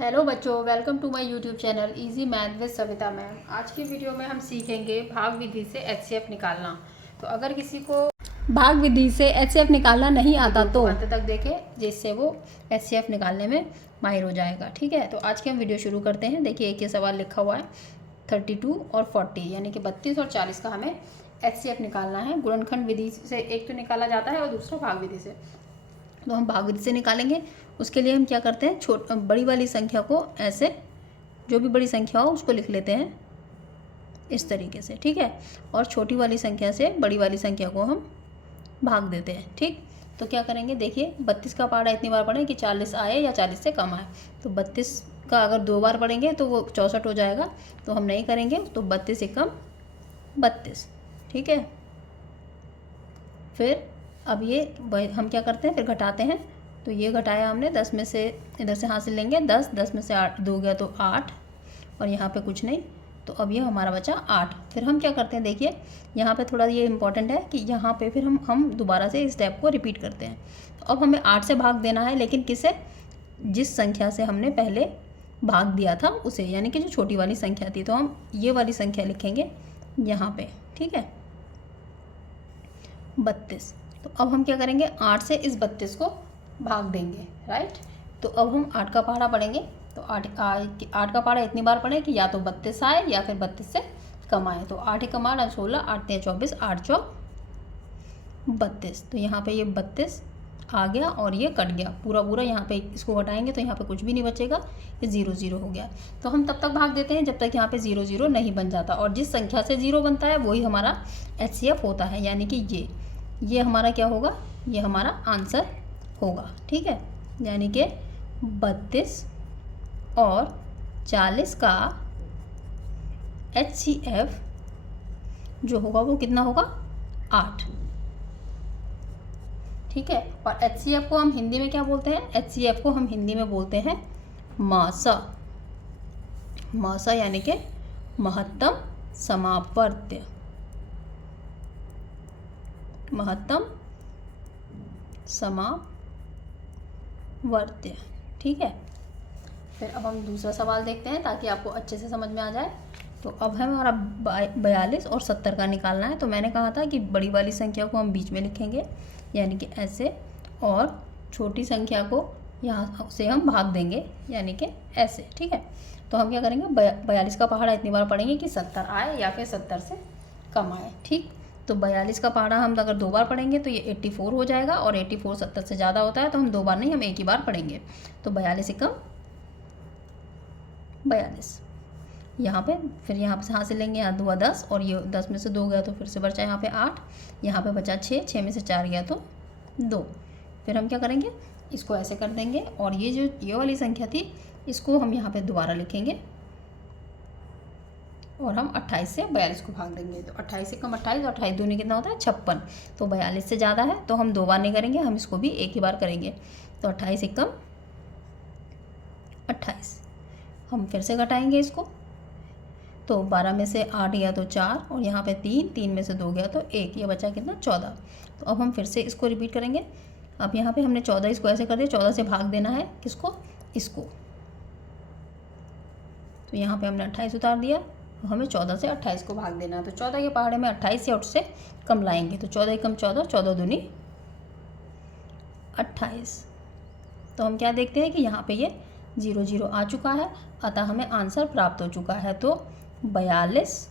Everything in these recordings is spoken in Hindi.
हेलो बच्चों, welcome to my YouTube channel easy math with Savita ma'am. आज की वीडियो में हम सीखेंगे भाग विधि से एचसीएफ निकालना। तो अगर किसी को भाग विधि से एचसीएफ निकालना नहीं आता तो अंत तक देखें, जिससे वो एचसीएफ निकालने में माहिर हो जाएगा। ठीक है, तो आज की हम वीडियो शुरू करते हैं। देखिए, एक ये सवाल लिखा हुआ है 32 और 40 यानी कि 32 और 40 का हमें एचसीएफ निकालना है। गुणनखंड विधि से एक तो निकाला जाता है और दूसरा भाग विधि से। तो हम भाग विधि से निकालेंगे। उसके लिए हम क्या करते हैं, बड़ी वाली संख्या को ऐसे, जो भी बड़ी संख्या हो उसको लिख लेते हैं इस तरीके से। ठीक है, और छोटी वाली संख्या से बड़ी वाली संख्या को हम भाग देते हैं। ठीक, तो क्या करेंगे, देखिए 32 का पहाड़ा इतनी बार पढ़ें कि 40 आए या 40 से कम आए। तो 32 का अगर 2 बार पढ़ेंगे तो वो 64 हो जाएगा, तो हम नहीं करेंगे। तो 32 से कम 32। ठीक है, फिर अब ये हम क्या करते हैं, फिर घटाते हैं। तो ये घटाया हमने 10 में से, इधर से हासिल लेंगे 10 में से 8 2 गया तो 8, और यहाँ पे कुछ नहीं, तो अब ये हमारा बचा 8। फिर हम क्या करते हैं, देखिए यहाँ पे थोड़ा ये इंपॉर्टेंट है कि यहाँ पे फिर हम दोबारा से इस स्टेप को रिपीट करते हैं। तो अब हमें 8 से भाग देना है, लेकिन किसे, जिस संख्या से हमने पहले भाग दिया था उसे, यानी कि जो छोटी वाली संख्या थी। तो हम ये वाली संख्या लिखेंगे यहाँ पे। ठीक है, 32। तो अब हम क्या करेंगे, 8 से इस 32 को भाग देंगे। राइट, तो अब हम 8 का पहाड़ा पढ़ेंगे। तो 8 का पहाड़ा इतनी बार पढ़ें कि या तो 32 आए या फिर 32 से कम आए। तो 8 का पहाड़ा 16, 8 3 24, 8 4 32। तो यहाँ पे ये 32 आ गया और ये कट गया पूरा। यहाँ पे इसको घटाएंगे तो यहाँ पे कुछ भी नहीं बचेगा, ये 0 0 हो गया। तो हम तब तक भाग देते हैं जब तक यहाँ पे 0 0 नहीं बन जाता, और जिस संख्या से 0 बनता है वही हमारा एचसीएफ होता है, यानी कि ये हमारा क्या होगा, ये हमारा आंसर होगा। ठीक है, यानी कि 32 और 40 का एचसीएफ जो होगा वो कितना होगा, 8। ठीक है, और एचसीएफ को हम हिंदी में क्या बोलते हैं, एचसीएफ को हम हिंदी में बोलते हैं मासा। मासा यानी कि महत्तम समापवर्त्य, महत्तम समावर्त्य। ठीक है, फिर अब हम दूसरा सवाल देखते हैं ताकि आपको अच्छे से समझ में आ जाए। तो अब है हमारा 42 और 70 का निकालना है। तो मैंने कहा था कि बड़ी वाली संख्या को हम बीच में लिखेंगे, यानी कि ऐसे, और छोटी संख्या को यहाँ से हम भाग देंगे, यानी कि ऐसे। ठीक है, तो हम क्या करेंगे, 42 का पहाड़ा इतनी बार पढ़ेंगे कि 70 आए या फिर 70 से कम आए। ठीक, तो 42 का पहाड़ा हम अगर 2 बार पढ़ेंगे तो ये 84 हो जाएगा, और 84 70 से ज़्यादा होता है, तो हम 2 बार नहीं, हम एक ही बार पढ़ेंगे। तो 42 से कम 42। यहाँ पे फिर यहाँ से हासिल लेंगे, यहाँ 2 10, और ये 10 में से 2 गया तो फिर से बचा यहाँ पे 8, यहाँ पे बचा 6, 6 में से 4 गया तो 2। फिर हम क्या करेंगे, इसको ऐसे कर देंगे, और ये वाली संख्या थी इसको हम यहाँ पे दोबारा लिखेंगे, और हम 28 से 42 को भाग देंगे। तो 28 से कम 28, और 28 दूनी कितना होता है 56। तो 42 से ज़्यादा है तो हम 2 बार नहीं करेंगे, हम इसको भी एक ही बार करेंगे। तो 28 से कम 28। हम फिर से घटाएंगे इसको। तो 12 में से 8 गया तो 4, और यहाँ पे 3 में से 2 गया तो 1, ये बचा कितना 14। तो अब हम फिर से इसको रिपीट करेंगे। अब यहाँ पे हमने 14, इसको ऐसे कर दिया, 14 से भाग देना है किसको, इसको। तो यहाँ पे हमने 28 उतार दिया, तो हमें 14 से 28 को भाग देना है। तो 14 के पहाड़े में 28 से 8 से कम लाएंगे। तो 14 कम 14, 14 दूनी 28। तो हम क्या देखते हैं कि यहाँ पे ये 0 0 आ चुका है, अतः हमें आंसर प्राप्त हो चुका है। तो 42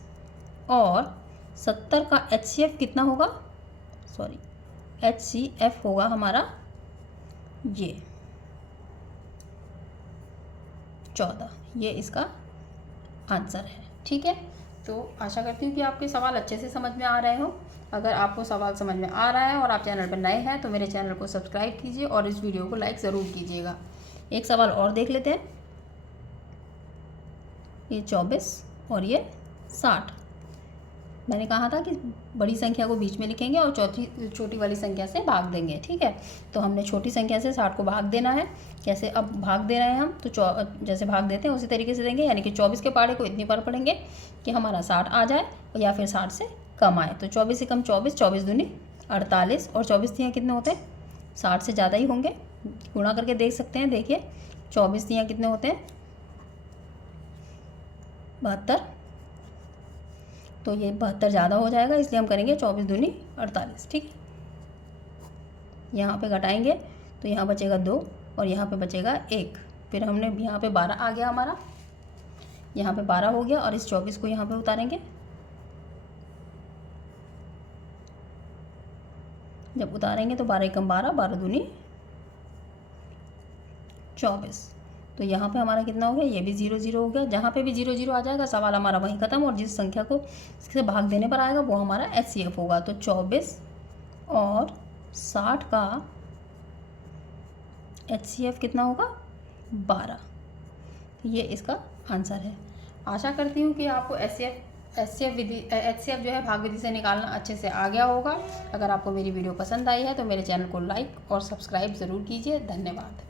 और 70 का एचसीएफ कितना होगा, एचसीएफ होगा हमारा ये 14, ये इसका आंसर है। ठीक है, तो आशा करती हूँ कि आपके सवाल अच्छे से समझ में आ रहे हो। अगर आपको सवाल समझ में आ रहा है और आप चैनल पर नए हैं तो मेरे चैनल को सब्सक्राइब कीजिए और इस वीडियो को लाइक ज़रूर कीजिएगा। एक सवाल और देख लेते हैं, ये 24 और ये 60। मैंने कहा था कि बड़ी संख्या को बीच में लिखेंगे और छोटी वाली संख्या से भाग देंगे। ठीक है, तो हमने छोटी संख्या से 60 को भाग देना है। कैसे अब भाग दे रहे हैं हम, तो जैसे भाग देते हैं उसी तरीके से देंगे, यानी कि 24 के पहाड़े को इतनी बार पढ़ेंगे कि हमारा 60 आ जाए या फिर 60 से कम आए। तो 24 से कम 24, 24 दूनी 48, और 24 तियाँ कितने होते हैं, 60 से ज़्यादा ही होंगे। गुणा करके देख सकते हैं, देखिए 24 तियाँ कितने होते हैं, 72। तो ये 72 ज़्यादा हो जाएगा, इसलिए हम करेंगे 24 दूनी 48। ठीक है, यहाँ पे घटाएंगे तो यहाँ बचेगा 2 और यहाँ पे बचेगा 1। फिर हमने यहाँ पे 12 आ गया हमारा, यहाँ पे 12 हो गया और इस 24 को यहाँ पे उतारेंगे। जब उतारेंगे तो 12 एकम 12, 12 दूनी 24। तो यहाँ पे हमारा कितना हो गया, ये भी 0 0 हो गया। जहाँ पे भी 0 0 आ जाएगा सवाल हमारा वहीं ख़त्म, और जिस संख्या को इससे भाग देने पर आएगा वो हमारा HCF होगा। तो 24 और 60 का HCF कितना होगा, 12। ये इसका आंसर है। आशा करती हूँ कि आपको HCF जो है भाग विधि से निकालना अच्छे से आ गया होगा। अगर आपको मेरी वीडियो पसंद आई है तो मेरे चैनल को लाइक और सब्सक्राइब ज़रूर कीजिए। धन्यवाद।